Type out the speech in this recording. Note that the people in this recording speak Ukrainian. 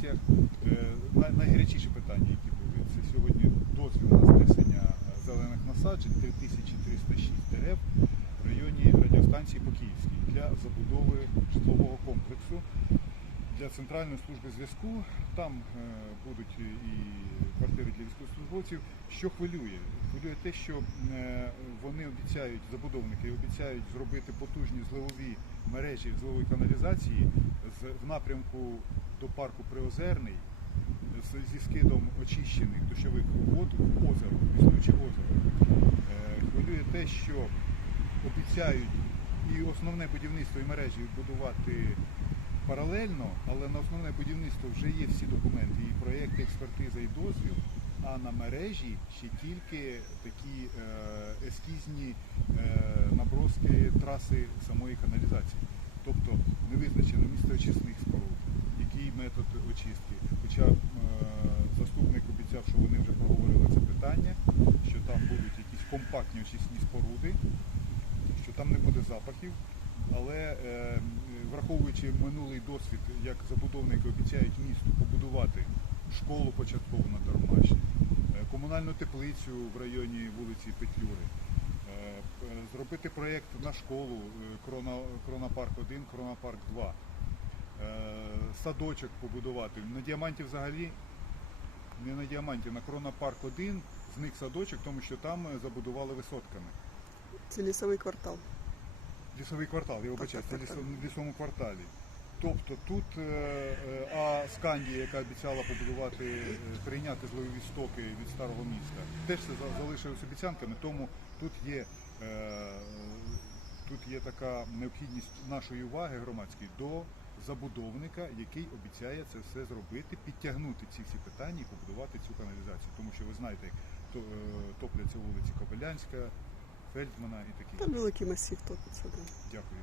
пропозиціях е, найгарячіші питання, які були, це сьогодні дозвіл на знесення зелених насаджень 3306 дерев в районі радіостанції Покіївській для забудови житлового комплексу для Центральної служби зв'язку. Там е, будуть і квартири для військовослужбовців. Що хвилює? Хвилює те, що е, вони обіцяють, забудовники обіцяють зробити потужні зливові мережі зливової каналізації в напрямку до парку Приозерний зі скидом очищених дощових вод в озеро, в існуюче озеро. Е, хвилює те, що обіцяють і основне будівництво і мережі будувати паралельно, але на основне будівництво вже є всі документи, і проєкти, експертиза, і дозвіл. А на мережі ще тільки такі е, ескізні е, наброски траси самої каналізації. Тобто не визначено місце очисних споруд, який метод очистки. Хоча е, заступник обіцяв, що вони вже проговорили це питання, що там будуть якісь компактні очисні споруди, що там не буде запахів. Але е, враховуючи минулий досвід, як забудовники обіцяють місту побудувати школу початкову на Дармаші, е, комунальну теплицю в районі вулиці Петлюри, е, зробити проєкт на школу е, Крона, Кронапарк 1, Кронапарк 2, е, садочок побудувати. На діаманті взагалі не на діаманті, на Кронапарк 1 зник садочок, тому що там е, забудували висотками. Це лісовий квартал. Лісовий квартал, я вибачаю, це лісо- в лісовому кварталі. Тобто тут, е, е, а Скандія, яка обіцяла побудувати, прийняти зливові стоки від старого міста, теж це за- залишилось обіцянками, тому тут є, тут є така необхідність нашої уваги громадської до забудовника, який обіцяє це все зробити, підтягнути ці всі питання і побудувати цю каналізацію. Тому що ви знаєте, топляться вулиці Кобилянська, Фельдмана і такі. Там великий масів топиться. Да. Дякую.